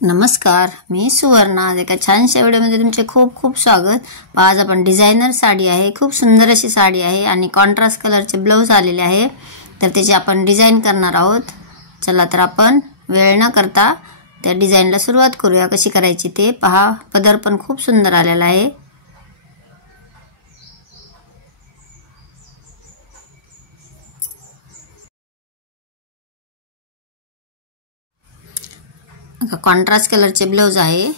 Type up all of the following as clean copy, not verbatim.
नमस्कार, मी सुवर्णा. आज एका छानशा व्हिडिओमध्ये तुमचे खूप खूप स्वागत. आज आपण डिझायनर साडी आहे, खूप सुंदर अशी साडी आहे आणि कॉन्ट्रास्ट कलरचे ब्लाउज आलेले आहे. तर त्याची आपण डिझाइन करणार आहोत. चला तर आपण वेळ न करता त्या डिझाइनला सुरुवात करूया. कशी करायची ते पहा. पदर पण खूप सुंदर आलेला आहे. कॉन्ट्रास्ट कलरचे ब्लाउज आहे.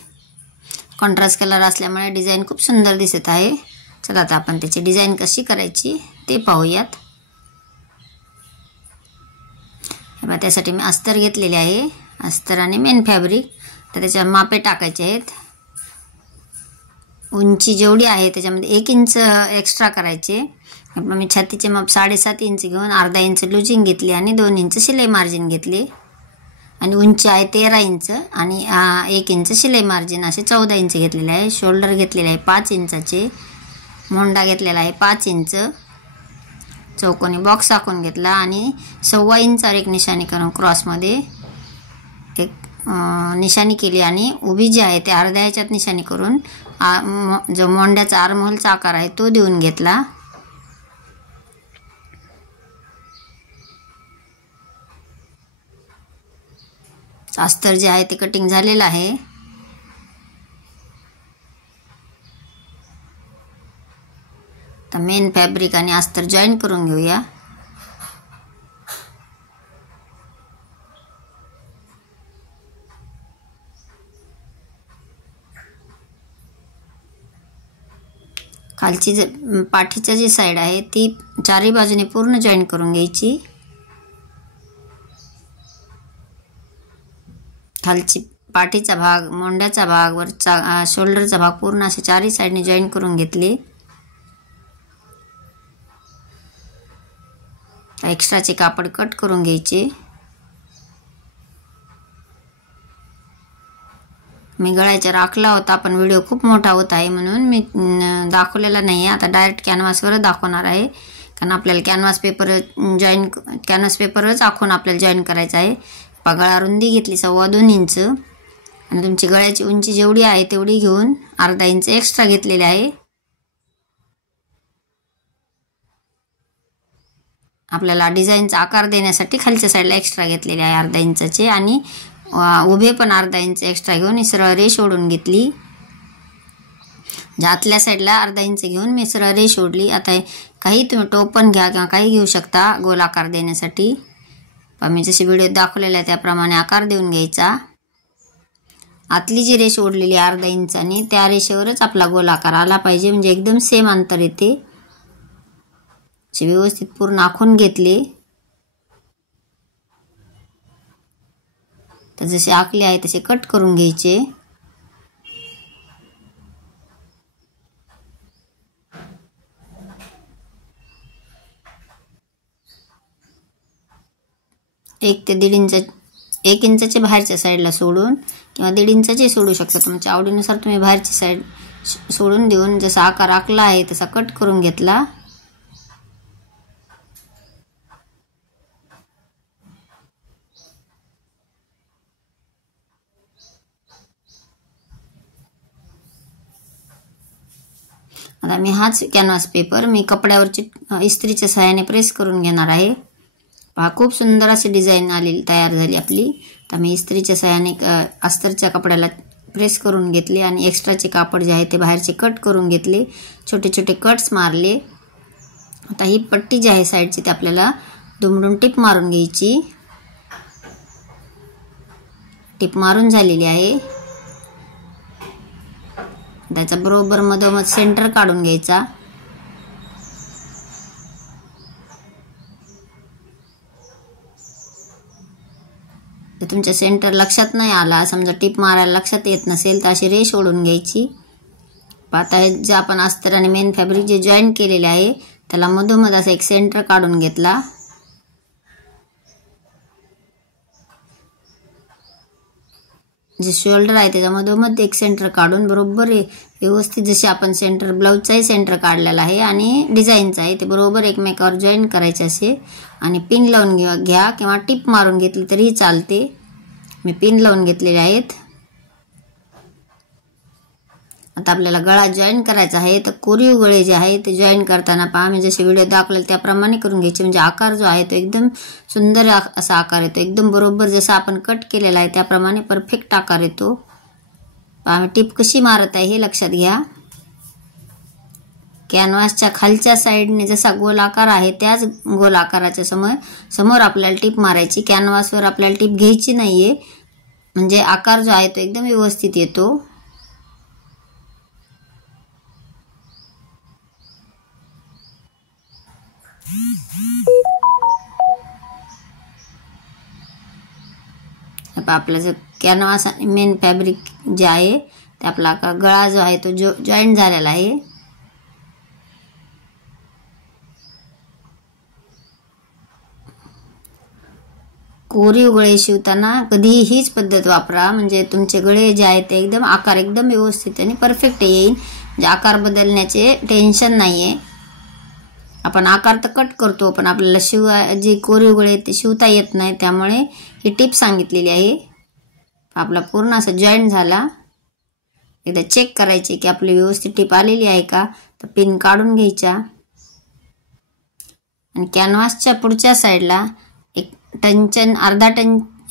कॉन्ट्रास्ट कलर असल्यामुळे डिझाइन खूप सुंदर दिसत आहे. चला आता आपण त्याची डिझाइन कशी करायची ते पाहूयात. त्यासाठी मी अस्तर घेतलेले आहे. अस्तर आणि मेन फॅब्रिक. तर त्याच्या मापे टाकायचे आहेत. उंची जेवढी आहे त्याच्यामध्ये 1 इंच एक्स्ट्रा करायचे. मी छातीचे माप 7.5 इंच घेऊन अर्धा इंच लूजिंग घेतली आणि 2 इंच शिलाई मार्जिन घेतली. आणि उंची आहे 13 इंच आणि 1 इंच शिलाई मार्जिन असे 14 इंच घेतलेले आहे. शोल्डर घेतलेले आहे 5 इंचाचे. मोंडा घेतलेला आहे 5 इंच. चौकोनी बॉक्स आखून घेतला आणि 1.25 इंचावर एक निशाणी करून क्रॉसमध्ये एक निशाणी केली आणि उभी जी आहे ते अर्ध्या ह्याच्यात निशाणी करून जो मोंड्याचा आर्महोलचा आकार आहे तो देऊन घेतला. अस्तर जे आहे ते कटिंग झालेलं आहे. तर मेन फॅब्रिक आणि अस्तर जॉईन करून घेऊया. खालची पाठीची जी साइड आहे ती चारही बाजूने पूर्ण जॉईन करून घ्यायची. खालची पाठीचा भाग, मोंड्याचा भाग, वरचा शोल्डरचा भाग पूर्ण असे चारही साइडने जॉईन करून घेतले. एक्स्ट्राचे कापड कट करून घ्यायचे. मी गळ्याचा राखला होता पण व्हिडिओ खूप मोठा होत आहे म्हणून मी दाखवलेला नाही आहे. आता डायरेक्ट कॅनव्हासवर दाखवणार आहे कारण आपल्याला कॅनव्हास पेपरच आखून आपल्याला जॉईन करायचं आहे. गळा रुंदी घेतली 2.25 इंच आणि तुमची गळ्याची उंची जेवढी आहे तेवढी घेऊन अर्धा इंच एक्स्ट्रा घेतलेले आहे. आपल्याला डिझाईनचा आकार देण्यासाठी खालच्या साईडला एक्स्ट्रा घेतलेले आहे अर्धा इंचाचे आणि उभे पण अर्धा इंच एक्स्ट्रा घेऊन सरळ रेष ओढून घेतली. आतल्या साईडला अर्धा इंच घेऊन मी सरळ रेष ओढली. आता काही तुम्ही टोपण घ्या किंवा काही घेऊ शकता गोल आकार देण्यासाठी. मी जसे व्हिडिओत दाखवलेला आहे त्याप्रमाणे आकार देऊन घ्यायचा. आतली जी रेष ओढलेली अर्धा इंचाने त्या रेषेवरच आपला गोल आकार आला पाहिजे म्हणजे एकदम सेम अंतर येते. व्यवस्थित पूर्ण आखून घेतले. तर जसे आखले आहे तसे कट करून घ्यायचे. एक इंचाचे बाहेरच्या साईडला सोडून किंवा 1.5 इंचाचे सोडू शकता. तुमच्या आवडीनुसार तुम्ही बाहेरची साईड सोडून देऊन जसा आकार आखला आहे तसा कट करून घेतला. आता मी हाच कॅनव्हास पेपर मी कपड्यावरची इस्त्रीच्या सहाय्याने प्रेस करून घेणार आहे. पहा खूप सुंदर अशी डिझाईन आलेली तयार झाली आपली. तर मी इस्त्रीच्या सहाय्याने अस्तरच्या कपड्याला प्रेस करून घेतले आणि एक्स्ट्राचे कापड जे आहे ते बाहेरचे कट करून घेतले. छोटे छोटे कट्स मारले. आता ही पट्टी जी आहे साईडची ते आपल्याला दुमडून टिप मारून घ्यायची. टिप मारून झालेली आहे. त्याचा बरोबर मधोमध सेंटर काढून घ्यायचा. तर तुमच्या सेंटर लक्षात नाही आला, समजा टिप मारायला लक्षात येत नसेल तर अशी रेष ओढून घ्यायची. आता जे आपण अस्तर आणि मेन फॅब्रिक जे जॉईन केलेले आहे त्याला मधोमध असा एक सेंटर काढून घेतला. जे शोल्डर आहे त्याच्या मधोमध एक सेंटर काढून बरोबर व्यवस्थित जसे आपण सेंटर ब्लाउजचाही सेंटर काढलेला आहे आणि डिझाईनचा आहे ते बरोबर एकमेकावर जॉईन करायचे असे आणि पिन लावून घ्या किंवा टिप मारून घेतली तरी चालते. मी पिन लावून घेतलेले आहेत. आता आपल्याला गळा जॉईन करायचा आहे, तर कोरीव गळे जे आहे ते जॉईन करताना पहा मी जसे व्हिडिओ दाखवले त्याप्रमाणे करून घ्यायचे, म्हणजे आकार जो आहे तो एकदम सुंदर असा आकार येतो, एकदम बरोबर जसा आपण कट केलेला आहे त्याप्रमाणे परफेक्ट आकार येतो। पहा मी टिप कशी मारत आहे हे लक्षात घ्या। कॅनव्हासच्या खालच्या साईडने जसा गोल आकार आहे त्याच गोल आकाराच्या समोर आपल्याला टिप मारायची। कॅनव्हासवर आपल्याला टिप घ्यायची नाहीये, म्हणजे आकार जो आहे तो एकदम व्यवस्थित येतो। आपला जो कॅनव्हास आणि मेन फॅब्रिक जे आहे ते आपला गळा जो आहे तो जॉईंट झालेला आहे। कोरीव गळे शिवताना कधीही हीच पद्धत वापरा, म्हणजे तुमचे गळे जे आहेत ते एकदम आकार एकदम व्यवस्थित आणि परफेक्ट येईल, म्हणजे आकार बदलण्याचे टेन्शन नाहीये। आपण आकार तर कट करतो पण आपल्याला जे कोरीव गळे ते शिवता येत नाही, त्यामुळे ही टिप सांगितलेली आहे। आपला पूर्ण असा जॉईंट झाला, एकदा चेक करायचे की आपली व्यवस्थित टिप आलेली आहे का, तर पिन काढून घ्यायच्या आणि कॅनव्हासच्या पुढच्या साईडला एक टंचन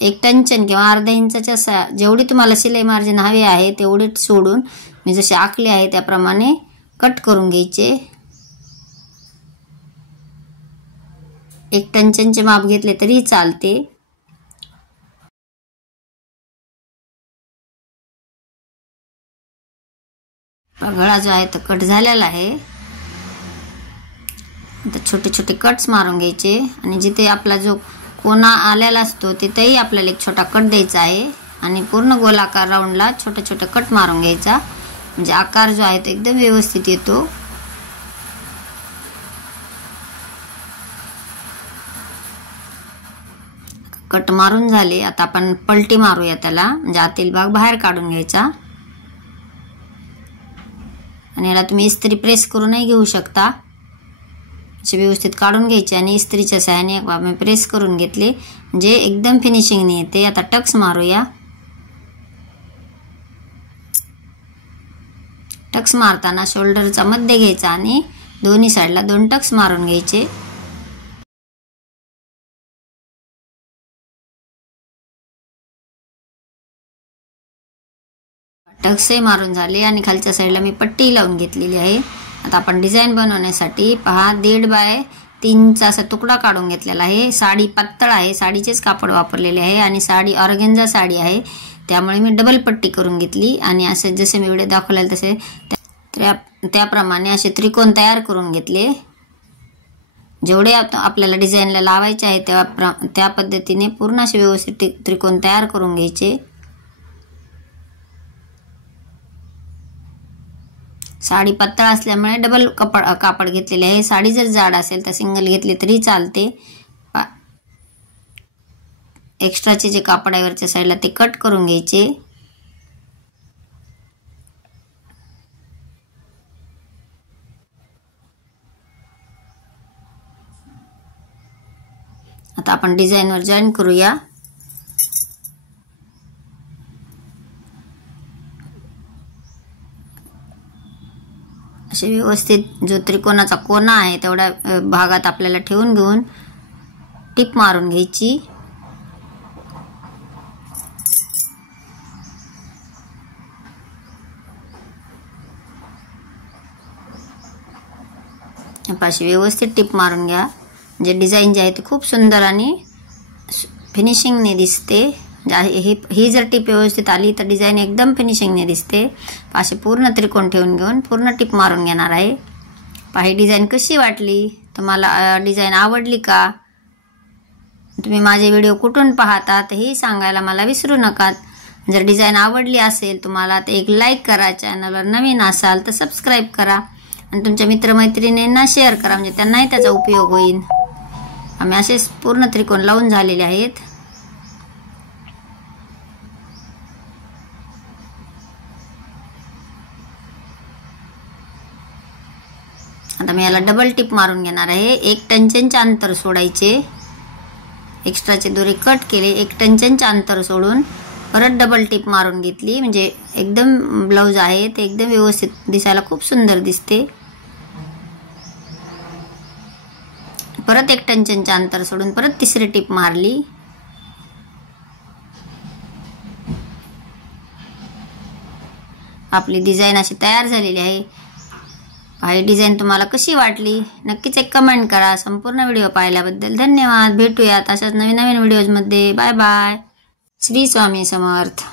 एक टंचन किंवा अर्धा इंचाच्या जेवढी तुम्हाला शिलाई मार्जिन हवे आहे तेवढे सोडून मी जसे आखले आहे त्याप्रमाणे कट करून घ्यायचे। एक टंचनचे माप घेतले तरी चालते। गळा जो आहे तो कट झालेला आहे, आता छोटे छोटे कट्स मारून घ्यायचे आणि जिथे आपला जो कोना आलेला असतो तिथेही आपल्याला एक छोटा कट द्यायचा आहे आणि पूर्ण गोलाकार राऊंडला छोटे छोटे कट मारून घ्यायचा, म्हणजे आकार जो आहे तो एकदम व्यवस्थित येतो। कट मारून झाले, आता आपण पलटी मारूया त्याला, म्हणजे आतील भाग बाहेर काढून घ्यायचा आणि याला तुम्ही इस्त्री प्रेस करूनही घेऊ शकता। असे व्यवस्थित काढून घ्यायचे आणि इस्त्रीच्या सहाय्याने मी प्रेस करून घेतले, म्हणजे एकदम फिनिशिंगने येते। आता टक्स मारूया। टक्स मारताना शोल्डरचा मध्य घ्यायचा आणि दोन्ही साईडला 2 टक्स मारून घ्यायचे। टक्सही मारून झाले आणि खालच्या साईडला मी पट्टी लावून घेतलेली आहे। आता आपण डिझाइन बनवण्यासाठी पहा 1.5 बाय 3चा असा तुकडा काढून घेतलेला आहे। साडी पातळ आहे, साडीचेच कापड वापरलेले आहे आणि साडी ऑर्गेन्झा साडी आहे, त्यामुळे मी डबल पट्टी करून घेतली आणि असे जसे मी व्हिडिओ दाखवलेले तसे त्याप्रमाणे असे त्रिकोण तयार करून घेतले। जेवढे आपल्याला डिझाइनला लावायचे आहे त्या पद्धतीने पूर्ण असे व्यवस्थित त्रिकोण तयार करून घ्यायचे। साडी पातळ असल्यामुळे डबल कापड घेतलेले आहे, साडी जर जाड असेल तर सिंगल घेतले तरी चालते। एक्स्ट्राचे जे कापड आहे वरच्या साईडला ते कट करून घ्यायचे। आता आपण डिझाइनवर जॉईन करूया। असे व्यवस्थित जो त्रिकोणाचा कोना आहे तेवढ्या भागात आपल्याला ठेवून घेऊन टिप मारून घ्यायची। अशी व्यवस्थित टिप मारून घ्या, म्हणजे डिझाइन जे आहे ते खूप सुंदर आणि फिनिशिंगने दिसते। ही जर टिप व्यवस्थित आली तर डिझाइन एकदम फिनिशिंगने दिसते। असे पूर्ण त्रिकोण ठेवून घेऊन पूर्ण टिप मारून घेणार आहे। ही डिझाइन कशी वाटली, तुम्हाला डिझाइन आवडली का, तुम्ही माझे व्हिडिओ कुठून पाहता हे सांगायला मला विसरू नका। जर डिझाइन आवडली असेल तुम्हाला तर एक लाईक करा, चॅनलवर नवीन असाल तर सबस्क्राइब करा आणि तुमच्या मित्रमैत्रिणींना शेअर करा, म्हणजे त्यांनाही त्याचा उपयोग होईल। आम्ही असे पूर्ण त्रिकोण लावून झालेले आहेत। आता मी याला डबल टिप मारून घेणार आहे। 1 टंचनचे अंतर सोडायचे, एक्स्ट्राचे दोरे कट केले, 1 टंचनचे अंतर सोडून परत डबल टिप मारून घेतली, म्हणजे एकदम ब्लाऊज आहे ते एकदम व्यवस्थित दिसायला खूप सुंदर दिसते. परत एक टंचनचं अंतर सोडून परत तिसरी टिप मारली. आपली डिझाईन अशी तयार झालेली आहे. ही डिझाईन तुम्हाला कशी वाटली नक्कीच एक कमेंट करा. संपूर्ण व्हिडिओ पाहिल्याबद्दल धन्यवाद. भेटूयात अशाच नवीन नवीन व्हिडिओजमध्ये. Bye bye. श्री स्वामी समर्थ.